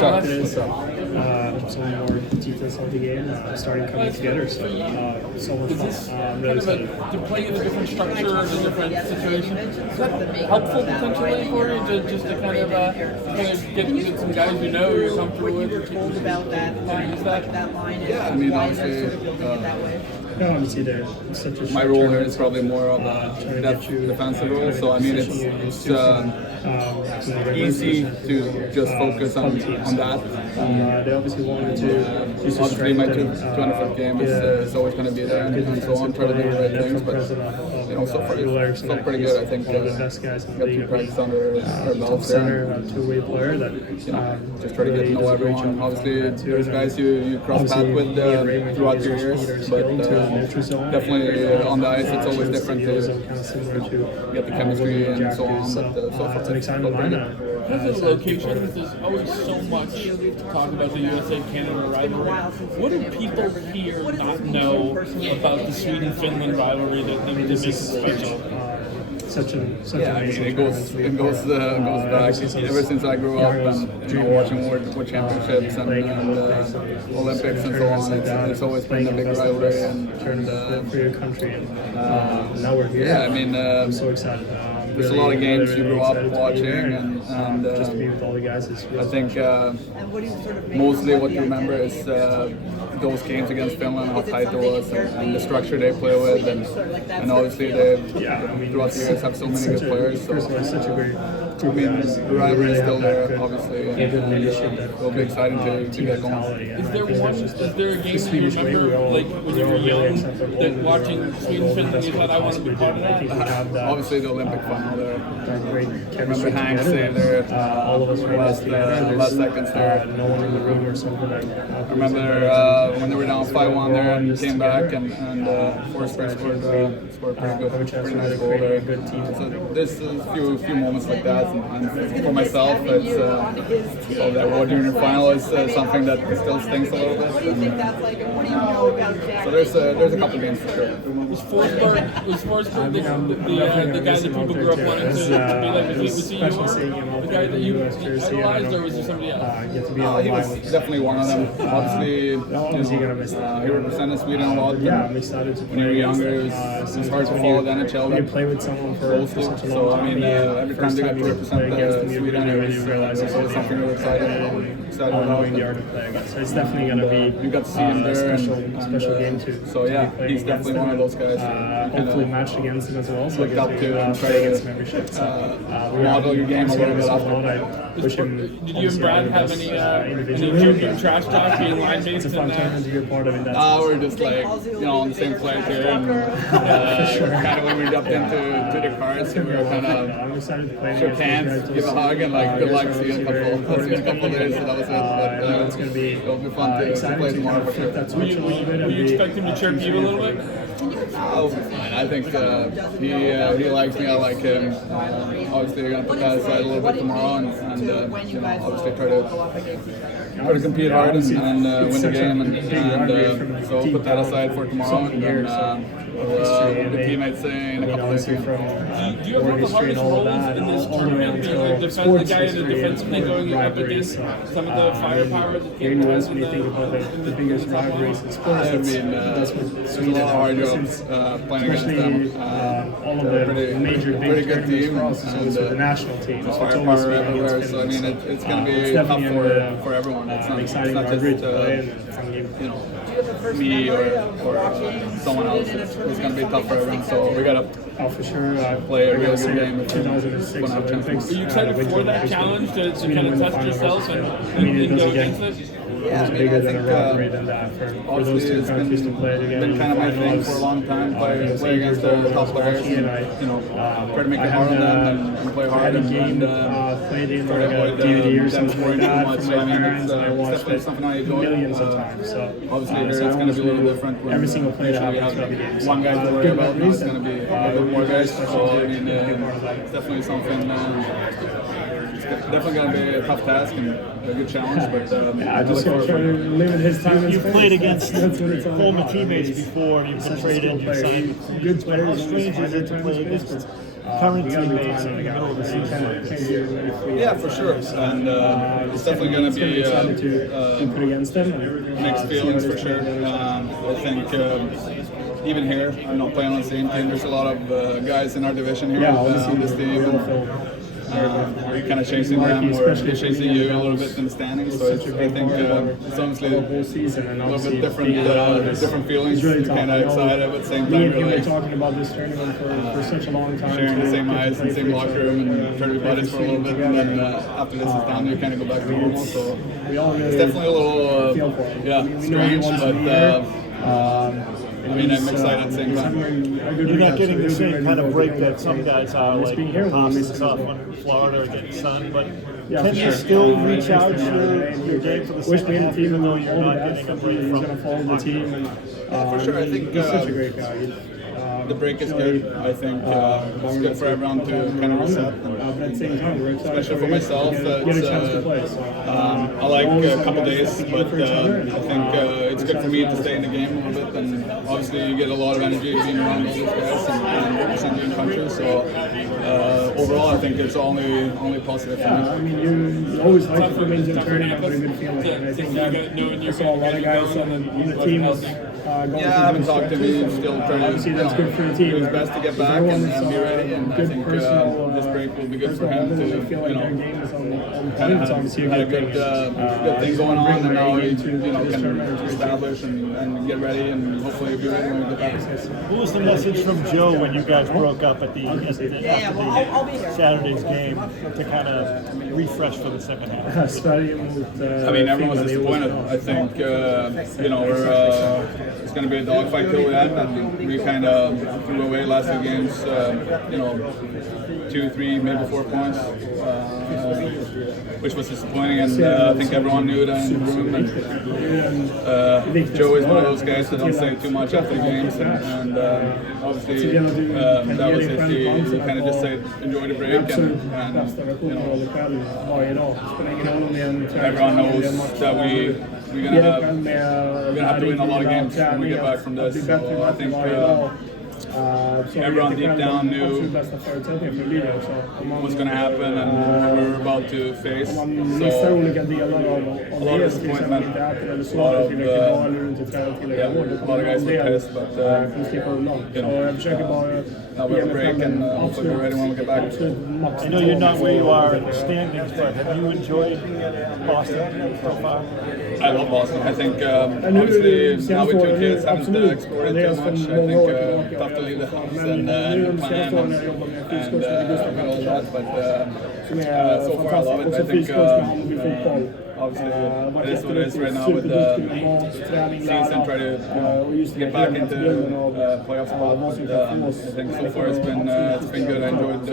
What's up? Some more details of the game starting coming together. So much fun. Really excited. To play in a different structure, in a different situation, is that helpful potentially for you just to kind of get some guys you know you're comfortable with? Told about that line. Yeah, I mean, obviously, Obviously, there's such a my role here is probably more of a defensive role, so I mean, it's easy to just focus on that. They obviously wanted to Obviously, my 25th game is always going to be there, and so on, try to do the right things, but so far it's still pretty good. I think one of the best guys in the league. got 2 practice under our belts there. A two-way player that just try to get to know everyone. Obviously, there's guys you cross paths with throughout your years, but definitely on the ice it's always different to get the chemistry and so on. But so far it's an exciting lineup. Because of the locations, there's always so much talk about the USA-Canada rivalry. What do people here not know about the Sweden-Finland rivalry that makes it special? Such an amazing it goes back ever since I grew up and watching World Championships and Olympics and so on. It's always been a big rivalry and for your country. And now we're here. Yeah, I mean, I'm so excited. There's a lot of games you grew up watching, and just to be with all the guys is really I think mostly what you remember is those games against Finland, how tight it was, and the structure they play with, and obviously they throughout the years have so many good players. So it's such a great I mean, the rivalry is still there, obviously, and it'll be exciting to get going. Is there a game that you remember, like when you were young, that watching Sweden-Finland, you thought I want to be part of that? Obviously, the Olympic final there. Great I remember Hank saying there, all of us were last seconds there. No one in the room or something. I remember when they were down 5-1 there and came back and Forsberg scored pretty nice goal there. So there's a few moments like that, and for myself, it's that World Junior final is something that still stings a little bit. So there's a couple games for sure. Was Forsberg the guy that people grew up wanting to be like? Was he the guy that you idolized, or was there somebody else? He was definitely one of them. Obviously, he represented Sweden a lot. Yeah, I'm excited to when you were younger, it was hard to follow the NHL. You play with someone for such a long time. So I mean, every time they got to represent Sweden, it was always something really exciting about the art to play against. So it's definitely going to be you got to see him there, special game too. So yeah, he's definitely one of those guys. Hopefully matched against him as well. So look up to and try to model your game a little bit after. Did you and Brad have any junior trash talk being line based? It's a fun tournament to be a part of. We're just like on the same flight here, and kind of when we jumped into the cars, we were kind of shook hands, give a hug, and like good luck, see you in a couple of days. So that was it. But it'll be fun to play tomorrow for sure. Will you expect him to chirp you a little bit? I'll be fine. I think he likes me. I like him. Obviously, we're gonna put that aside a little bit tomorrow, and obviously try to compete hard and win the game, and so we'll put that aside for tomorrow, and then the teammates say in a couple of days. Do you have one of the hardest roles in this tournament? Being like the guy in the defensively going up against some of the firepower that came to us in the biggest rivalries in sports. I mean, there's a lot of hard jobs playing against them. All of the major pretty good team, and the national team. There's firepower everywhere, so I mean, it's going to be tough for everyone. It's not just me or someone else. It's going to be tough for everyone. So we got to for sure play a really good game. 2006 Olympics. Are you excited for that challenge to kind of test yourself and go against it? Yeah, it's bigger than a rivalry than that for those two countries to play together. It's been kind of my thing for a long time, play against the top players, and try to make it hard on them and play hard. I had a game played in like a DVD or something like that from my parents, and I watched it millions of times. So obviously it's going to be a little different. Every single play that happens to be games. One guy to worry about, now it's going to be a bit more guys. So I mean, it's definitely something. Definitely going to be a tough task and a good challenge, but I just trying to limit his time. You've played against former teammates before. You've been traded. You've signed good players. How strange is it to play against current teammates in the middle of the season. Yeah, for sure. And it's definitely going to be mixed feelings for sure. I think even here, playing on the same team, there's a lot of guys in our division here on this team. We're kind of chasing them, or they're chasing you a little bit in the standings. So I think it's honestly a little bit different feelings. You're kind of excited, but at the same time, you've been talking about this tournament for such a long time. Sharing the same ice and the same locker room and try to be buddies for a little bit, and then after this is done, you kind of go back to normal. So it's definitely a little strange, but I'm excited at the same time. You're not getting the same kind of break that some guys are, like Boston's off in Florida or getting sun, but can you still recharge your game for the second half, even though you're not getting a break from the team? For sure, I think he's such a great guy. the break is good. I think it's good for everyone to kind of reset. Especially for myself, I like a couple days, but I think it's good for me to stay in the game a little bit. And obviously, you get a lot of energy being around all these guys and representing your country. So overall, I think it's only positive for me. I mean, you always like to come into the tournament with a good feeling. And I think that you saw a lot of guys on the team. I haven't talked to him. He's still trying to do his best to get back and be ready. And I think this break will be good for him to, had a good thing going on, and now he can establish and get ready, and hopefully he'll be ready when we get back. What was the message from Joe when you guys broke up after Saturday's game to kind of refresh for the second half? I mean, everyone was disappointed. I think it's going to be a dogfight till the end, and we kind of threw away last two games. 2, 3, maybe 4 points, which was disappointing, and I think everyone knew that in the room. And, Joe is one of those guys that don't say too much after the games, and obviously that was it. He kind of just said, enjoy the break, and everyone knows that we're gonna have to win a lot of games when we get back from this. So I think everyone deep down knew what's going to happen and what we were about to face. So a lot of disappointment, a lot of guys were pissed, but now we have a break and hopefully we're ready when we get back. I know you're not where you are in the standings, but have you enjoyed Boston so far? I love Boston. I think obviously now with 2 kids, haven't explored it too much. I think tough to leave the house and plan and all that. But so far I love it. I think obviously it is what it is right now with the season. Try to get back into playoff spot. But I think so far it's been good. I enjoyed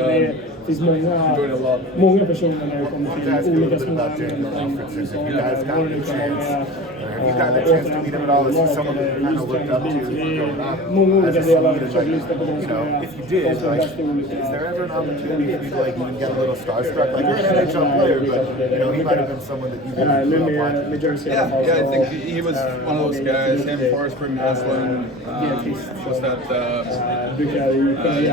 it a lot. Många personer när det kommer till olika små Have you gotten a chance to meet him at all? Is he someone that you kind of looked up to många olika delar. if you did, like, is there ever an opportunity for you to like even get a little starstruck? Like, you're an NHL player, but he might have been someone that you grew up watching. Yeah, I think he was one of those guys. Him, Forsberg, Maslin, was that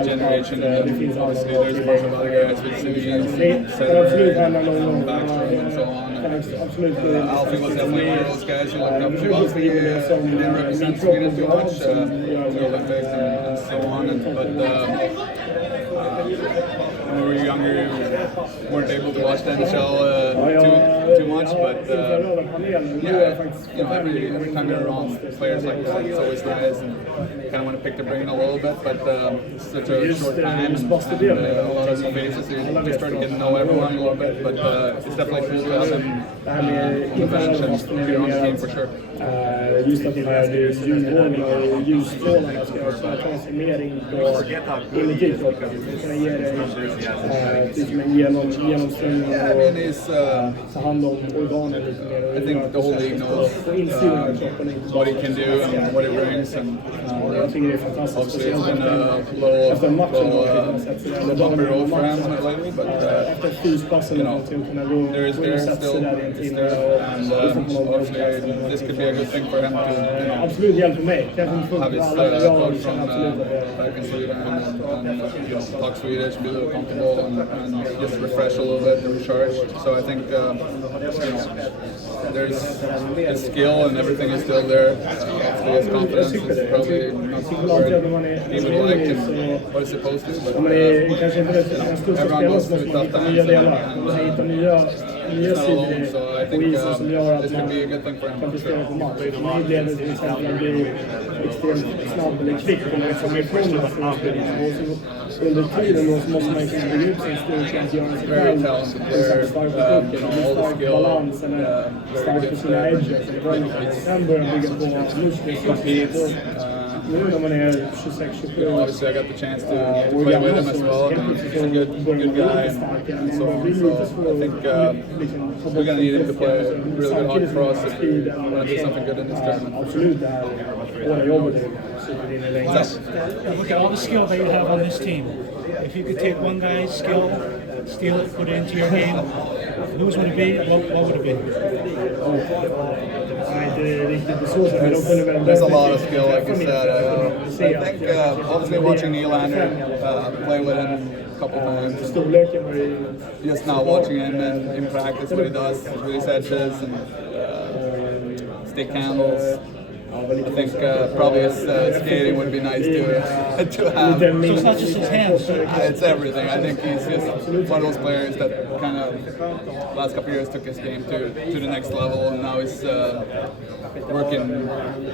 generation, and obviously there's a bunch of other guys with Simeon, Cedric, and so on. Alfie was definitely one of those guys who looked up to us. He didn't represent Sweden too much to the Olympics and so on. But when we were younger, we weren't able to watch the NHL too much. But every time you're around players like that, it's always nice and kind of want to pick their brain a little bit. But it's such a short time and a lot of new faces. So you just try to get to know everyone a little bit. But it's definitely cool to have them on the bench and be on the team for sure. Just att de här ljusvågorna och ljusstrålarna ska ta sig mer in i tillkroppen. Det kan ge dig liksom en genomströmning och ta hand om organen lite mer. I think the whole league knows what he can do and what he brings. And jag tycker det är fantastiskt. Obviously it's been a little bumper road for him lately, but efter fyspassen there is still and obviously this could be a good thing for him to absolut hjälper mig. Kanske inte have his coach from back in Sweden and talk Swedish, be a little comfortable, and just refresh a little bit, and recharge. So I think there's his skill and everything is still there. His confidence is probably not where he would like and what it's supposed to. But everyone goes through tough times, and it's not alone. So I think this could be a good thing for him. For sure. Extremt snabb eller kvick eller liksom ifrån det under tiden då så måste man liksom bygga upp sin styrka att göra sig själv stark på pucken, stark balans eller stark på sina edges. Sen börjar bygga på muskler. Nu när man är 26-27 obviously I got the chance to play with him as well, and he's a good guy, and so I think we're going to need him to play really good hockey for us if we want to do something good in this tournament. Absolut, våra jobb Look at all the skill that you have on this team. If you could take one guy's skill, steal it, put it into your game, whose would it be? What would it be? There's a lot of skill, like you said. I think obviously watching Nylander play with him a couple times, just now watching him in practice, what he does with his edges and stick handles. I think probably his skating would be nice to have. So it's not just his hands. It's everything. I think he's just one of those players that kind of last couple of years took his game to the next level, and now he's working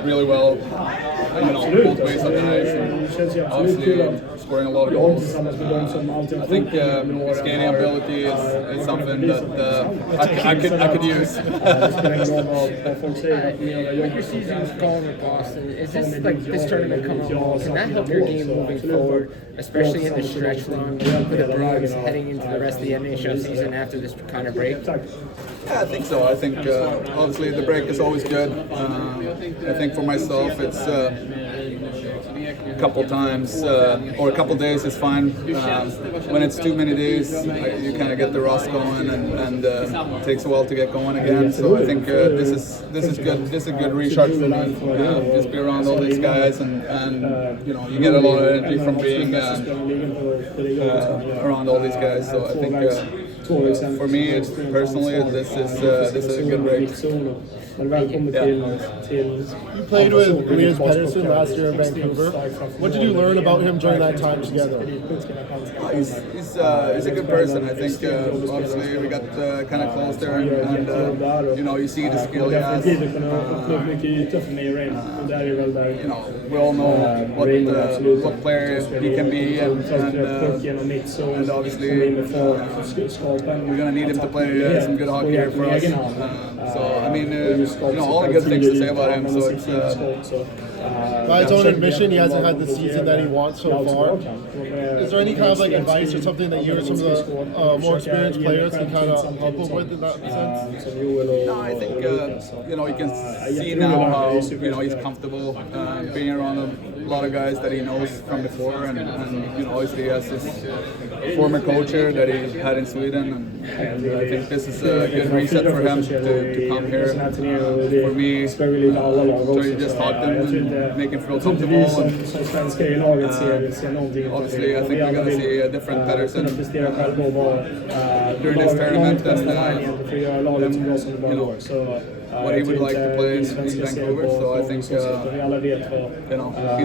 really well. Both ways on the ice, and obviously scoring a lot of goals. I think skating ability is something that I could use. Your season's going with Boston. Is this like this tournament coming along? Can that help your game moving forward, especially in the stretch run with the Bruins heading into the rest of the NHL season after this kind of break? Yeah, I think so. I think obviously the break is always good. I think for myself, it's a couple times or a couple days is fine. When it's too many days, you kind of get the rust going, and it takes a while to get going again. So I think this is good. This is a good recharge for me. Just be around all these guys, and you get a lot of energy from being around all these guys. So I think for me personally, this is a good break. You played with Elias last year in Vancouver. What did you learn about him during that time together? He's a good person. I think obviously we got kind of close there, and you see the skill he has. We all know what player he can be, and obviously we're gonna need him to play some good hockey here for us. So I mean, all the good things to say about him. So it's. By his own admission, he hasn't had the season that he wants so far. Is there any kind of like advice or something that you or some of the more experienced players can kind of help him with in that sense? No, I think you can see now how he's comfortable being around a lot of guys that he knows from before, and obviously he has his former coach here that he had in Sweden, and I think this is a good reset for him to come here. For me, to just talk to him and make him feel comfortable. And, obviously, I think we're going to see a different Pettersson during this tournament, and what he would like to play in Vancouver. So I think he's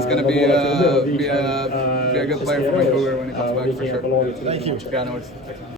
going to be a good player for Vancouver when he comes back for sure. Thank you. Yeah, no,